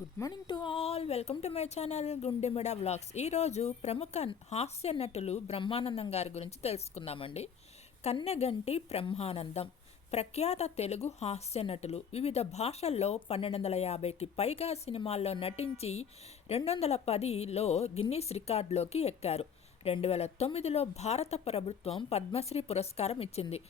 Good morning to all welcome to my channel Gundemeda vlogs ఈరోజు ప్రముఖ హాస్య నటులు బ్రహ్మానందం గారి గురించి తెలుసుకుందామండి. కన్నెగంటి బ్రహ్మానందం ప్రఖ్యాత తెలుగు హాస్య నటులు. వివిధ భాషల్లో పన్నెండు వందల యాభైకి పైగా సినిమాల్లో నటించి రెండు వందల పదిలో గిన్నీస్ రికార్డులోకి ఎక్కారు. రెండు వేల తొమ్మిదిలో భారత ప్రభుత్వం పద్మశ్రీ పురస్కారం ఇచ్చింది.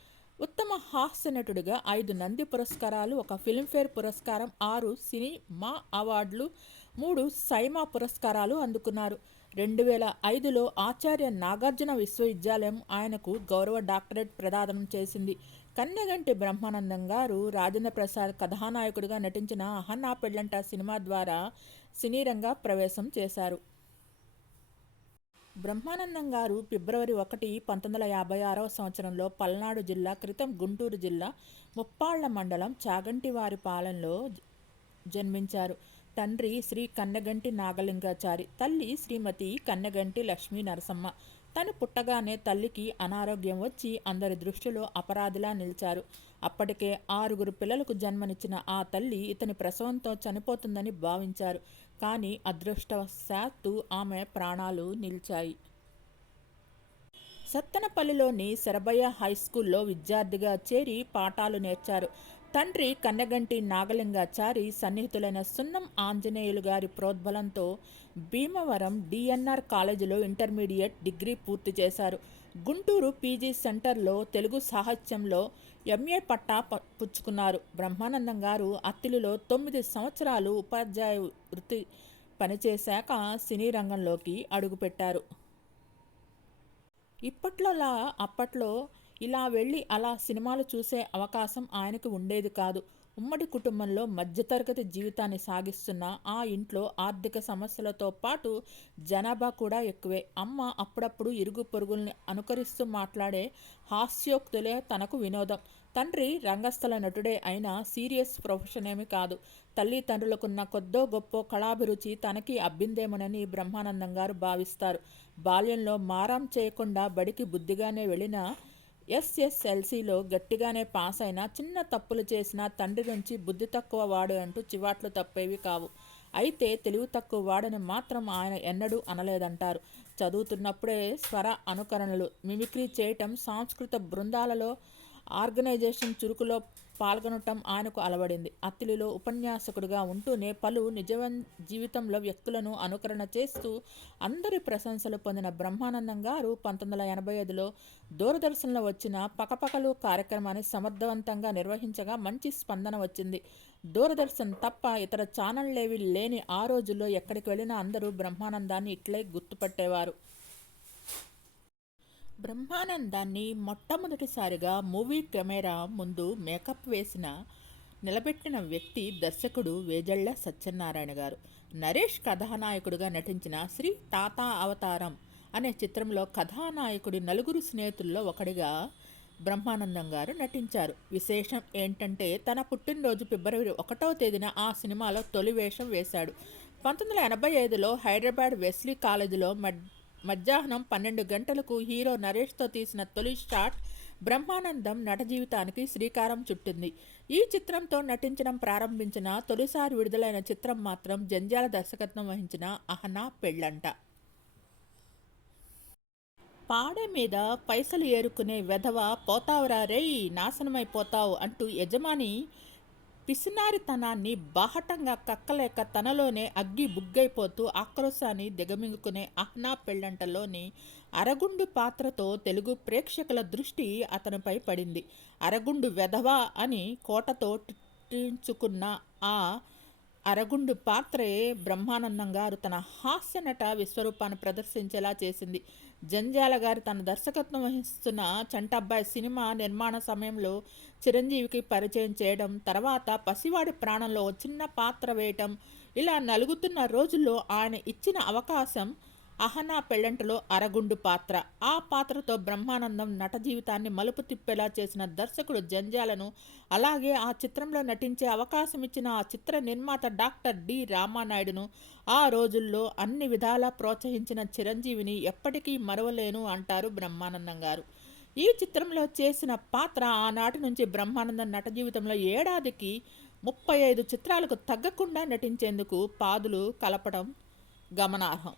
ఉత్తమ హాస్య నటుడిగా ఐదు నంది పురస్కారాలు ఒక ఫిల్మ్ఫేర్ పురస్కారం ఆరు సినిమా అవార్డులు మూడు సైమా పురస్కారాలు అందుకున్నారు. రెండు వేల ఐదులో ఆచార్య నాగార్జున విశ్వవిద్యాలయం ఆయనకు గౌరవ డాక్టరేట్ ప్రదానం చేసింది. కన్నెగంటి బ్రహ్మానందం గారు రాజేంద్ర ప్రసాద్ కథానాయకుడిగా నటించిన అహన్నా పెళ్ళంట సినిమా ద్వారా సినీరంగ ప్రవేశం చేశారు. బ్రహ్మానందం గారు ఫిబ్రవరి ఒకటి పంతొమ్మిది వందల యాభై ఆరవ సంవత్సరంలో పల్నాడు జిల్లా క్రితం గుంటూరు జిల్లా ముప్పాళ్ళ మండలం చాగంటివారి పాలెంలో జన్మించారు. తండ్రి శ్రీ కన్నగంటి నాగలింగాచారి తల్లి శ్రీమతి కన్నగంటి లక్ష్మీ నరసమ్మ. తను పుట్టగానే తల్లికి అనారోగ్యం వచ్చి అందరి దృష్టిలో అపరాధిలా నిలిచారు. అప్పటికే ఆరుగురు పిల్లలకు జన్మనిచ్చిన ఆ తల్లి ఇతని ప్రసవంతో చనిపోతుందని భావించారు. కానీ అదృష్టవశాత్తు ఆమె ప్రాణాలు నిలిచాయి. సత్తెనపల్లిలోని శరభయ్య హై స్కూల్లో విద్యార్థిగా చేరి పాఠాలు నేర్చారు. తండ్రి కన్నెగంటి నాగలింగాచారి సన్నిహితులైన సున్నం ఆంజనేయులు గారి ప్రోద్బలంతో భీమవరం డిఎన్ఆర్ కాలేజీలో ఇంటర్మీడియట్ డిగ్రీ పూర్తి చేశారు. గుంటూరు పీజీ సెంటర్లో తెలుగు సాహిత్యంలో ఎంఏ పట్టా ప- పుచ్చుకున్నారు. బ్రహ్మానందం గారు అత్తిలిలో తొమ్మిది సంవత్సరాలు ఉపాధ్యాయ వృత్తి పనిచేశాక సినీ రంగంలోకి అడుగుపెట్టారు. ఇప్పట్లోలా అప్పట్లో ఇలా వెళ్ళి అలా సినిమాలు చూసే అవకాశం ఆయనకు ఉండేది కాదు. ఉమ్మడి కుటుంబంలో మధ్యతరగతి జీవితాన్ని సాగిస్తున్న ఆ ఇంట్లో ఆర్థిక సమస్యలతో పాటు జనాభా కూడా ఎక్కువే. అమ్మ అప్పుడప్పుడు ఇరుగు పొరుగుల్ని అనుకరిస్తూ మాట్లాడే హాస్యోక్తులే తనకు వినోదం. తండ్రి రంగస్థల నటుడే అయినా సీరియస్ ప్రొఫెషన్ ఏమి కాదు. తల్లిదండ్రులకున్న కొద్దో గొప్ప కళాభిరుచి తనకి అబ్బిందేమోనని బ్రహ్మానందం గారు భావిస్తారు. బాల్యంలో మారం చేయకుండా బడికి బుద్ధిగానే వెళ్ళిన ఎస్ఎస్ఎల్సిలో గట్టిగానే పాస్ అయినా చిన్న తప్పులు చేసినా తండ్రి నుంచి బుద్ధి తక్కువ వాడు అంటూ చివాట్లు తప్పేవి కావు. అయితే తెలివి తక్కువ వాడని మాత్రం ఆయన ఎన్నడూ అనలేదంటారు. చదువుతున్నప్పుడే స్వర అనుకరణలు మిమిక్రీ చేయటం సాంస్కృత బృందాలలో ఆర్గనైజేషన్ చురుకులో పాల్గొనటం ఆయనకు అలవడింది. అత్తిలిలో ఉపన్యాసకుడిగా ఉంటూనే పలు నిజ జీవితంలో వ్యక్తులను అనుకరణ చేస్తూ అందరి ప్రశంసలు పొందిన బ్రహ్మానందం గారు పంతొమ్మిది వందల ఎనభై ఐదులో దూరదర్శన్లో వచ్చిన పకపకలు కార్యక్రమాన్ని సమర్థవంతంగా నిర్వహించగా మంచి స్పందన వచ్చింది. దూరదర్శన్ తప్ప ఇతర ఛానళ్ళేవి లేని ఆ రోజుల్లో ఎక్కడికి వెళ్ళినా అందరూ బ్రహ్మానందాన్ని ఇట్లే గుర్తుపట్టేవారు. బ్రహ్మానందాన్ని మొట్టమొదటిసారిగా మూవీ కెమెరా ముందు మేకప్ వేసిన నిలబెట్టిన వ్యక్తి దర్శకుడు వేజళ్ళ సత్యనారాయణ గారు. నరేష్ కథానాయకుడిగా నటించిన శ్రీ తాతా అవతారం అనే చిత్రంలో కథానాయకుడి నలుగురు స్నేహితుల్లో ఒకడిగా బ్రహ్మానందం గారు నటించారు. విశేషం ఏంటంటే తన పుట్టినరోజు ఫిబ్రవరి ఒకటవ తేదీన ఆ సినిమాలో తొలి వేషం వేశాడు. పంతొమ్మిది వందల ఎనభై ఐదులో హైదరాబాద్ వెస్లీ కాలేజీలో మడ్ మధ్యాహ్నం పన్నెండు గంటలకు హీరో నరేష్తో తీసిన తొలి షాట్ బ్రహ్మానందం నట జీవితానికి శ్రీకారం చుట్టింది. ఈ చిత్రంతో నటించడం ప్రారంభించిన తొలిసారి విడుదలైన చిత్రం మాత్రం జంజాల దర్శకత్వం వహించిన అహనా పెళ్ళంట. పాడే మీద పైసలు ఏరుకునే వెధవ పోతావురా రేయ్ నాశనమైపోతావు అంటూ యజమాని పిసినారితనాన్ని బాహటంగా కక్కలేక తనలోనే అగ్గి బుగ్గైపోతూ ఆక్రోశాన్ని దిగమింగుకునే అహ్నా పెళ్ళంటలోని అరగుండు పాత్రతో తెలుగు ప్రేక్షకుల దృష్టి అతనిపై పడింది. అరగుండు వెధవా అని కోటతో టిట్టించుకున్న ఆ అరగుండు పాత్రే బ్రహ్మానందం గారు తన హాస్య నట విశ్వరూపాన్ని ప్రదర్శించేలా చేసింది. జంజాల గారు తన దర్శకత్వం వహిస్తున్న చంటబ్బాయి సినిమా నిర్మాణ సమయంలో చిరంజీవికి పరిచయం చేయడం తర్వాత పసివాడి ప్రాణంలో చిన్న పాత్ర వేయటం ఇలా నలుగుతున్న రోజుల్లో ఆయన ఇచ్చిన అవకాశం అహనా పెళ్ళంటలో అరగుండు పాత్ర. ఆ పాత్రతో బ్రహ్మానందం నట జీవితాన్ని మలుపు తిప్పేలా చేసిన దర్శకుడు జంజాలను అలాగే ఆ చిత్రంలో నటించే అవకాశం ఇచ్చిన ఆ చిత్ర నిర్మాత డాక్టర్ డి రామానాయుడును ఆ రోజుల్లో అన్ని విధాలా ప్రోత్సహించిన చిరంజీవిని ఎప్పటికీ మరవలేను అంటారు బ్రహ్మానందం గారు. ఈ చిత్రంలో చేసిన పాత్ర ఆనాటి నుంచి బ్రహ్మానందం నట జీవితంలో ఏడాదికి ముప్పై ఐదు చిత్రాలకు తగ్గకుండా నటించేందుకు పాదులు కలపడం గమనార్హం.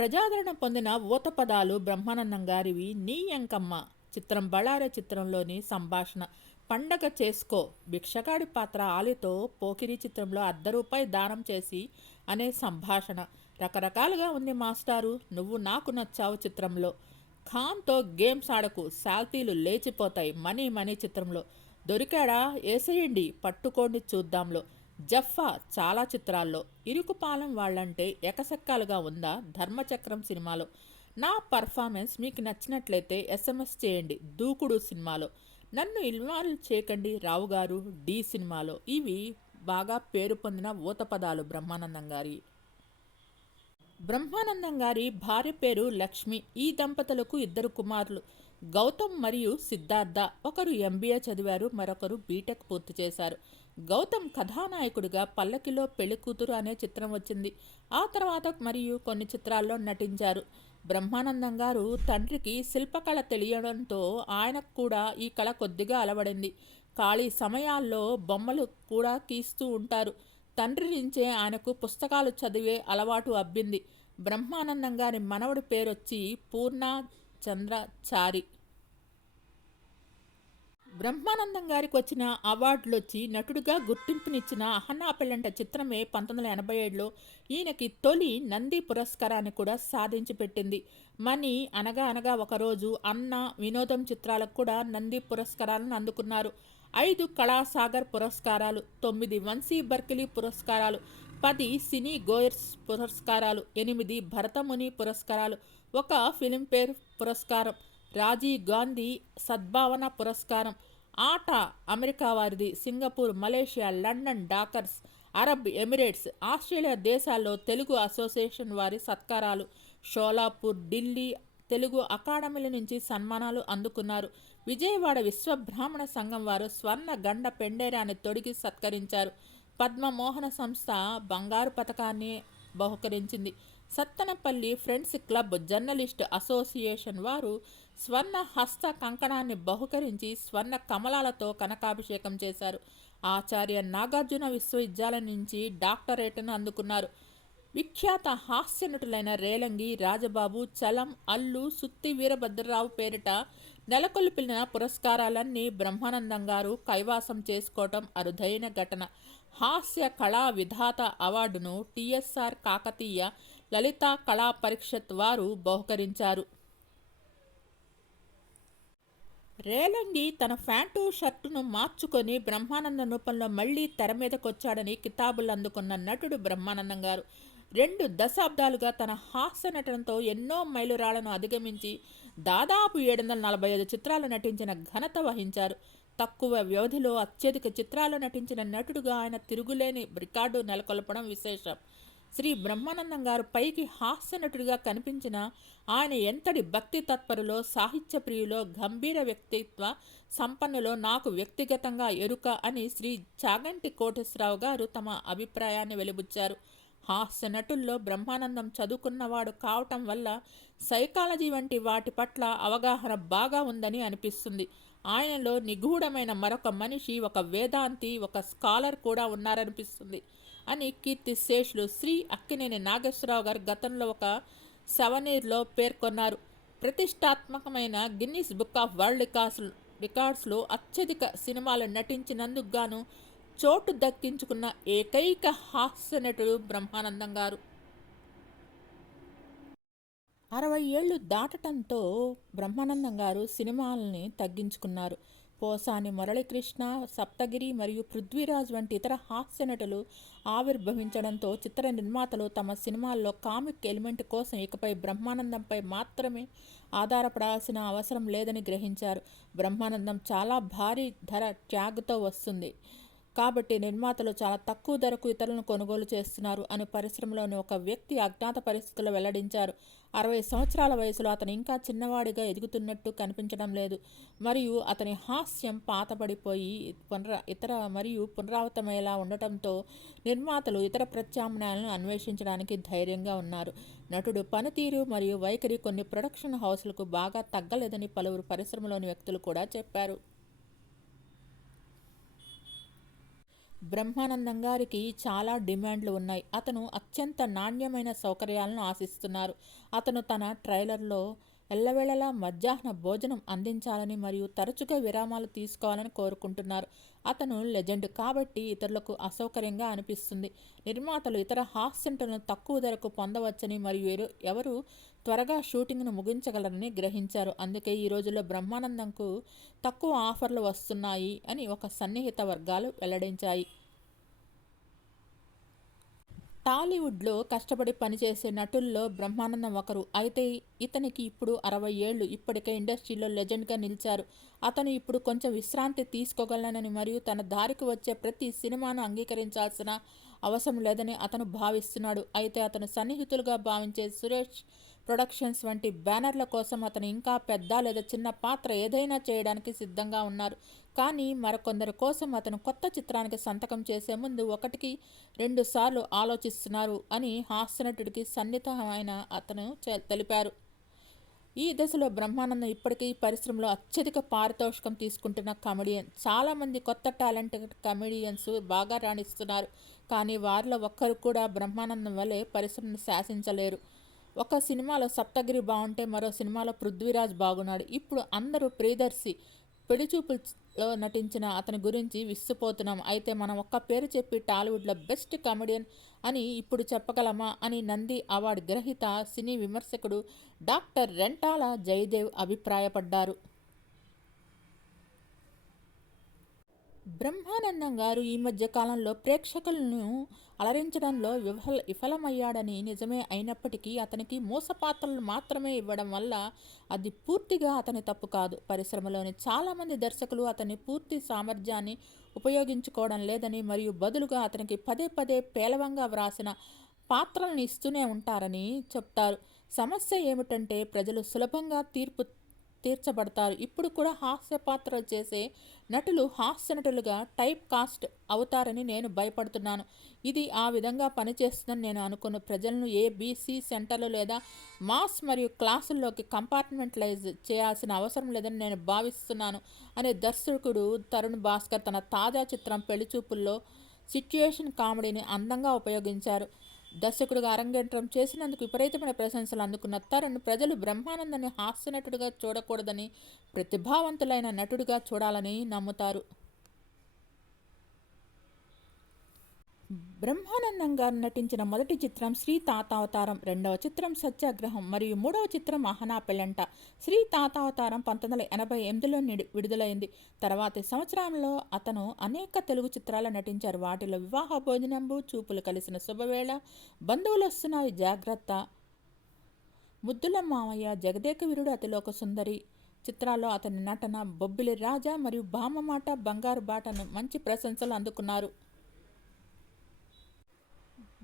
ప్రజాదరణ పొందిన ఊత పదాలు బ్రహ్మానందం గారివి నీ ఎంకమ్మ చిత్రం బళార చిత్రంలోని సంభాషణ. పండగ చేసుకో. భిక్షగాడి పాత్ర ఆలితో పోకిరి చిత్రంలో అర్ధ రూపాయి దానం చేసి అనే సంభాషణ. రకరకాలుగా ఉంది మాస్టారు. నువ్వు నాకు నచ్చావు చిత్రంలో. ఖాన్తో గేమ్స్ ఆడకు. శాల్తీలు లేచిపోతాయి మనీ మనీ చిత్రంలో. దొరికాడా? ఏసేయండి. పట్టుకోండి చూద్దాంలో. జఫ్ఫా చాలా చిత్రాల్లో ఇరుకుపాలెం వాళ్ళంటే ఎకసెక్కాలుగా ఉందా ధర్మచక్రం సినిమాలో. నా పర్ఫార్మెన్స్ మీకు నచ్చినట్లయితే ఎస్ఎంఎస్ చేయండి దూకుడు సినిమాలో. నన్ను ఇన్వాల్వ్ చేయకండి రావు గారు డి సినిమాలో. ఇవి బాగా పేరు పొందిన ఊత పదాలు బ్రహ్మానందం గారి. బ్రహ్మానందం గారి భార్య పేరు లక్ష్మి. ఈ దంపతులకు ఇద్దరు కుమారులు గౌతమ్ మరియు సిద్ధార్థ. ఒకరు ఎంబీఏ చదివారు మరొకరు బీటెక్ పూర్తి చేశారు. గౌతమ్ కథానాయకుడిగా పల్లకిలో పెళ్ళి కూతురు అనే చిత్రం వచ్చింది. ఆ తర్వాత మరియు కొన్ని చిత్రాల్లో నటించారు. బ్రహ్మానందం గారు తండ్రికి శిల్పకళ తెలియడంతో ఆయనకు కూడా ఈ కళ కొద్దిగా అలవడింది. ఖాళీ సమయాల్లో బొమ్మలు కూడా గీస్తూ ఉంటారు. తండ్రి నుంచే ఆయనకు పుస్తకాలు చదివే అలవాటు అబ్బింది. బ్రహ్మానందం గారి మనవడి పేరొచ్చి పూర్ణ చంద్రచారి. బ్రహ్మానందం గారికి వచ్చిన అవార్డులు వచ్చి నటుడిగా గుర్తింపునిచ్చిన అహన్నా పెళ్ళంట చిత్రమే పంతొమ్మిది వందల ఎనభై ఏడులో ఈయనకి తొలి నంది పురస్కారాన్ని కూడా సాధించి పెట్టింది. మనీ అనగా అనగా ఒకరోజు అన్న వినోదం చిత్రాలకు కూడా నంది పురస్కారాలను అందుకున్నారు. ఐదు కళాసాగర్ పురస్కారాలు తొమ్మిది వంశీ బర్కిలీ పురస్కారాలు పది సినీ గోయర్స్ పురస్కారాలు ఎనిమిది భరతముని పురస్కారాలు ఒక ఫిలింఫేర్ పురస్కారం రాజీవ్ గాంధీ సద్భావన పురస్కారం. ఆట అమెరికా వారిది సింగపూర్ మలేషియా లండన్ డాకర్స్ అరబ్ ఎమిరేట్స్ ఆస్ట్రేలియా దేశాల్లో తెలుగు అసోసియేషన్ వారి సత్కారాలు. షోలాపూర్ ఢిల్లీ తెలుగు అకాడమీల నుంచి సన్మానాలు అందుకున్నారు. విజయవాడ విశ్వబ్రాహ్మణ సంఘం వారు స్వర్ణ గండ పెండేరాన్ని తొడిగి సత్కరించారు. పద్మమోహన సంస్థ బంగారు పథకాన్ని బహుకరించింది. Sattenapalli friends club journalist association వారు స్వర్ణ హస్త కంకణాన్ని బహుకరించి స్వర్ణ కమలాలతో కనకాభిషేకం చేశారు. ఆచార్య నాగార్జున విశ్వవిద్యాలయం నుంచి డాక్టరేట్ను అందుకున్నారు. విఖ్యాత హాస్య నటులైన రేలంగి రాజబాబు చలం అల్లు సుత్తి వీరభద్రరావు పేరిట నెలకొల్పిన పురస్కారాలన్నీ బ్రహ్మానందం గారు కైవాసం చేసుకోవటం అరుదైన ఘటన. హాస్య కళా విధాత అవార్డును టిఎస్ఆర్ కాకతీయ లలిత కళా పరిషత్ వారు బహుకరించారు. రేలంగి తన ప్యాంటు షర్టును మార్చుకొని బ్రహ్మానందం రూపంలో మళ్ళీ తెర మీదకొచ్చాడని కితాబులు అందుకున్న నటుడు బ్రహ్మానందం గారు రెండు దశాబ్దాలుగా తన హాస్య నటనతో ఎన్నో మైలురాళ్ళను అధిగమించి దాదాపు ఏడు వందల నలభై ఐదు చిత్రాలు నటించిన ఘనత వహించారు. తక్కువ వ్యవధిలో అత్యధిక చిత్రాలు నటించిన నటుడుగా ఆయన తిరుగులేని రికార్డు నెలకొల్పడం విశేషం. శ్రీ బ్రహ్మానందం గారు పైకి హాస్య నటుడిగా కనిపించిన ఆయన ఎంతటి భక్తి తత్పరులో సాహిత్య ప్రియులో గంభీర వ్యక్తిత్వ సంపన్నులో నాకు వ్యక్తిగతంగా ఎరుక అని శ్రీ చాగంటి కోటేశ్వరరావు గారు తమ అభిప్రాయాన్ని వెలిబుచ్చారు. హాస్య నటుల్లో బ్రహ్మానందం చదువుకున్నవాడు కావటం వల్ల సైకాలజీ వంటి వాటి పట్ల అవగాహన బాగా ఉందని అనిపిస్తుంది. ఆయనలో నిగూఢమైన మరొక మనిషి ఒక వేదాంతి ఒక స్కాలర్ కూడా ఉన్నారనిపిస్తుంది అని కీర్తి శేషులు శ్రీ అక్కినేని నాగేశ్వరరావు గారు గతంలో ఒక సవనీర్లో పేర్కొన్నారు. ప్రతిష్టాత్మకమైన Guinness book of world records రికార్డ్స్లో అత్యధిక సినిమాలు నటించినందుకు గాను చోటు దక్కించుకున్న ఏకైక హాస్య నటుడు బ్రహ్మానందం గారు. అరవై ఏళ్ళు దాటటంతో బ్రహ్మానందం గారు సినిమాలని తగ్గించుకున్నారు. పోసాని మురళీకృష్ణ సప్తగిరి మరియు పృథ్వీరాజ్ వంటి ఇతర హాస్య నటులు ఆవిర్భవించడంతో చిత్ర నిర్మాతలు తమ సినిమాల్లో కామిక్ ఎలిమెంట్ కోసం ఇకపై బ్రహ్మానందంపై మాత్రమే ఆధారపడాల్సిన అవసరం లేదని గ్రహించారు. బ్రహ్మానందం చాలా భారీ ధర ట్యాగ్తో వస్తుంది. కాబట్టి నిర్మాతలు చాలా తక్కువ ధరకు ఇతరులను కొనుగోలు చేస్తున్నారు అని పరిశ్రమలోని ఒక వ్యక్తి అజ్ఞాత పరిస్థితుల్లో వెల్లడించారు. అరవై సంవత్సరాల వయసులో అతను ఇంకా చిన్నవాడిగా ఎదుగుతున్నట్టు కనిపించడం లేదు. మరియు అతని హాస్యం పాతబడిపోయి పునర ఇతర మరియు పునరావృతమయ్యేలా ఉండటంతో నిర్మాతలు ఇతర ప్రత్యామ్నాయాలను అన్వేషించడానికి ధైర్యంగా ఉన్నారు. నటుడు పనితీరు మరియు వైఖరి కొన్ని ప్రొడక్షన్ హౌస్లకు బాగా తగ్గలేదని పలువురు పరిశ్రమలోని వ్యక్తులు కూడా చెప్పారు. బ్రహ్మానందం గారికి చాలా డిమాండ్లు ఉన్నాయి. అతను అత్యంత నాణ్యమైన సౌకర్యాలను ఆశిస్తున్నారు. అతను తన ట్రైలర్లో ఎల్లవేళలా మధ్యాహ్న భోజనం అందించాలని మరియు తరచుగా విరామాలు తీసుకోవాలని కోరుకుంటున్నారు. అతను లెజెండ్ కాబట్టి ఇతరులకు అసౌకర్యంగా అనిపిస్తుంది. నిర్మాతలు ఇతర హాస్యంటలను తక్కువ ధరకు పొందవచ్చని మరియు ఎవరు త్వరగా షూటింగ్ను ముగించగలరని గ్రహించారు. అందుకే ఈ రోజుల్లో బ్రహ్మానందంకు తక్కువ ఆఫర్లు వస్తున్నాయి అని ఒక సన్నిహిత వర్గాలు వెల్లడించాయి. టాలీవుడ్లో కష్టపడి పనిచేసే నటుల్లో బ్రహ్మానందం ఒకరు. అయితే ఇతనికి ఇప్పుడు అరవై ఏళ్ళు. ఇప్పటికే ఇండస్ట్రీలో లెజెండ్గా నిలిచారు. అతను ఇప్పుడు కొంచెం విశ్రాంతి తీసుకోగలనని మరియు తన దారికి వచ్చే ప్రతి సినిమాను అంగీకరించాల్సిన అవసరం లేదని అతను భావిస్తున్నాడు. అయితే అతను సన్నిహితులుగా భావించే సురేష్ ప్రొడక్షన్స్ వంటి బ్యానర్ల కోసం అతను ఇంకా పెద్ద లేదా చిన్న పాత్ర ఏదైనా చేయడానికి సిద్ధంగా ఉన్నారు. కానీ మరికొందరి కోసం అతను కొత్త చిత్రానికి సంతకం చేసే ముందు ఒకటికి రెండు సార్లు ఆలోచిస్తున్నారు అని హాస్యనటుడికి సన్నిహితమైన అతను తెలిపారు. ఈ దశలో బ్రహ్మానందం ఇప్పటికీ పరిశ్రమలో అత్యధిక పారితోషికం తీసుకుంటున్న కమెడియన్. చాలామంది కొత్త టాలెంటెడ్ కమెడియన్స్ బాగా రాణిస్తున్నారు. కానీ వారిలో ఒక్కరు కూడా బ్రహ్మానందం వలె పరిశ్రమను శాసించలేరు. ఒక సినిమాలో సప్తగిరి బాగుంటే మరో సినిమాలో పృథ్వీరాజ్ బాగున్నాడు. ఇప్పుడు అందరూ ప్రియదర్శి లో నటించిన అతని గురించి విసిపోతున్నాం అయితే మనం ఒక్క పేరు చెప్పి టాలీవుడ్లో బెస్ట్ కమెడియన్ అని ఇప్పుడు చెప్పగలమా అని నంది అవార్డు గ్రహీత సినీ విమర్శకుడు డాక్టర్ రెంటాల జయదేవ్ అభిప్రాయపడ్డారు. బ్రహ్మానందం గారు ఈ మధ్య కాలంలో ప్రేక్షకులను అలరించడంలో విఫల విఫలమయ్యాడని నిజమే అయినప్పటికీ అతనికి మూసపాత్రలు మాత్రమే ఇవ్వడం వల్ల అది పూర్తిగా అతని తప్పు కాదు. పరిశ్రమలోని చాలామంది దర్శకులు అతని పూర్తి సామర్థ్యాన్ని ఉపయోగించుకోవడం లేదని మరియు బదులుగా అతనికి పదే పదే పేలవంగా వ్రాసిన పాత్రలను ఇస్తూనే ఉంటారని చెప్తారు. సమస్య ఏమిటంటే ప్రజలు సులభంగా తీర్పు తీర్చబడతారు. ఇప్పుడు కూడా హాస్య పాత్రలు చేసే నటులు హాస్య నటులుగా టైప్ కాస్ట్ అవుతారని నేను భయపడుతున్నాను. ఇది ఆ విధంగా పనిచేస్తుందని నేను అనుకున్న ప్రజలను ఏబీసీ సెంటర్లు లేదా మాస్ మరియు క్లాసుల్లోకి కంపార్ట్మెంటలైజ్ చేయాల్సిన అవసరం లేదని నేను భావిస్తున్నాను అనే దర్శకుడు తరుణ్ భాస్కర్ తన తాజా చిత్రం పెళ్ళిచూపుల్లో సిట్యుయేషన్ కామెడీని అందంగా ఉపయోగించారు. దర్శకుడుగా అరంగేట్రం చేసినందుకు విపరీతమైన ప్రశంసలు అందుకున్న తరుణ్ ప్రజలు బ్రహ్మానందాన్ని హాస్యనటుడిగా చూడకూడదని ప్రతిభావంతులైన నటుడిగా చూడాలని నమ్ముతారు. బ్రహ్మానందం గారు నటించిన మొదటి చిత్రం శ్రీ తాతావతారం రెండవ చిత్రం సత్యాగ్రహం మరియు మూడవ చిత్రం మహనా పెళ్ళంట. శ్రీ తాతావతారం పంతొమ్మిది వందల ఎనభై ఎనిమిదిలో విడుదలైంది. తర్వాతి సంవత్సరంలో అతను అనేక తెలుగు చిత్రాలు నటించారు. వాటిలో వివాహ భోజనంబు చూపులు కలిసిన శుభవేళ బంధువులు వస్తున్నాయి జాగ్రత్త. ముద్దుల మామయ్య జగదేక వీరుడు అతిలోక సుందరి. చిత్రాల్లో అతని నటన బొబ్బిలి రాజా మరియు బామమాట బంగారు బాటను మంచి ప్రశంసలు అందుకున్నారు.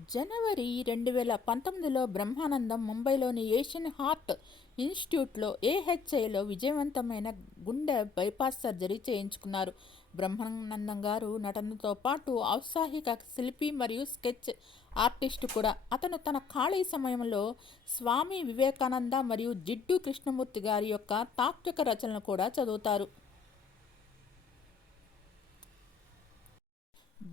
జనవరి రెండు వేల పంతొమ్మిదిలో బ్రహ్మానందం ముంబైలోని ఏషియన్ హార్ట్ ఇన్స్టిట్యూట్లో ఏహెచ్ఐలో విజయవంతమైన గుండె బైపాస్ సర్జరీ చేయించుకున్నారు. బ్రహ్మానందం గారు నటనతో పాటు ఔత్సాహిక శిల్పి మరియు స్కెచ్ ఆర్టిస్ట్ కూడా. అతను తన ఖాళీ సమయంలో స్వామి వివేకానంద మరియు జిడ్డు కృష్ణమూర్తి గారి యొక్క తాత్విక రచనలు కూడా చదువుతారు.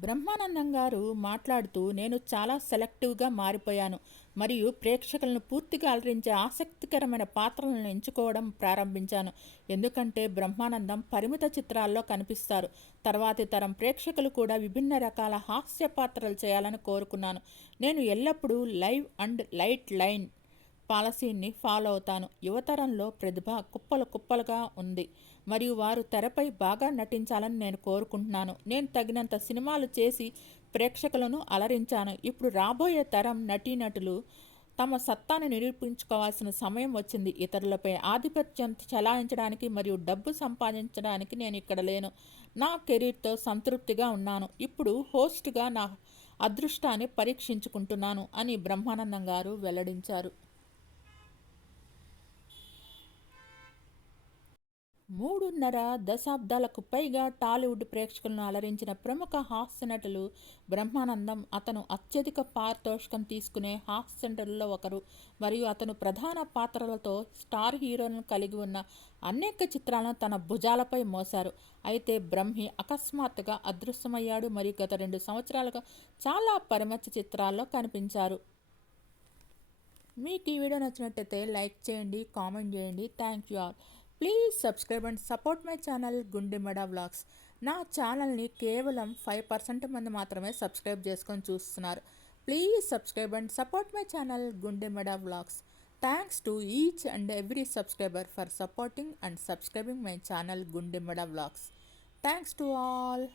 బ్రహ్మానందం గారు మాట్లాడుతూ నేను చాలా సెలెక్టివ్గా మారిపోయాను మరియు ప్రేక్షకులను పూర్తిగా అలరించే ఆసక్తికరమైన పాత్రలను ఎంచుకోవడం ప్రారంభించాను. ఎందుకంటే బ్రహ్మానందం పరిమిత చిత్రాల్లో కనిపిస్తారు. తర్వాతి తరం ప్రేక్షకులు కూడా విభిన్న రకాల హాస్య పాత్రలు చేయాలని కోరుకున్నాను. నేను ఎల్లప్పుడూ లైవ్ అండ్ లైట్ లైన్ పాలసీని ఫాలో అవుతాను. యువతరంలో ప్రతిభ కుప్పలు కుప్పలుగా ఉంది. మరియు వారు తెరపై బాగా నటించాలని నేను కోరుకుంటున్నాను. నేను తగినంత సినిమాలు చేసి ప్రేక్షకులను అలరించాను. ఇప్పుడు రాబోయే తరం నటీనటులు తమ సత్తాను నిరూపించుకోవాల్సిన సమయం వచ్చింది. ఇతరులపై ఆధిపత్యం చలాయించడానికి మరియు డబ్బు సంపాదించడానికి నేను ఇక్కడ లేను. నా కెరీర్తో సంతృప్తిగా ఉన్నాను. ఇప్పుడు హోస్ట్గా నా అదృష్టాన్ని పరీక్షించుకుంటున్నాను అని బ్రహ్మానందం గారు వెల్లడించారు. మూడున్నర దశాబ్దాలకు పైగా టాలీవుడ్ ప్రేక్షకులను అలరించిన ప్రముఖ హాస్య నటులు బ్రహ్మానందం అతను అత్యధిక పారితోషికం తీసుకునే హాస్య నటులలో ఒకరు మరియు అతను ప్రధాన పాత్రలతో స్టార్ హీరోలను కలిగి ఉన్న అనేక చిత్రాలను తన భుజాలపై మోశారు. అయితే బ్రహ్మి అకస్మాత్తుగా అదృశ్యమయ్యాడు మరియు గత రెండు సంవత్సరాలుగా చాలా పరిమళ చిత్రాల్లో కనిపించారు. మీకు ఈ వీడియో నచ్చినట్టయితే లైక్ చేయండి కామెంట్ చేయండి. Thank you all. Please subscribe and support my channel Gundemeda vlogs. నా ఛానల్ని కేవలం ఫైవ్ పర్సెంట్ మంది మాత్రమే సబ్స్క్రైబ్ చేసుకొని చూస్తున్నారు. Please subscribe and support my channel Gundemeda vlogs. Thanks to each and every subscriber for supporting and subscribing my channel Gundemeda vlogs. Thanks to all.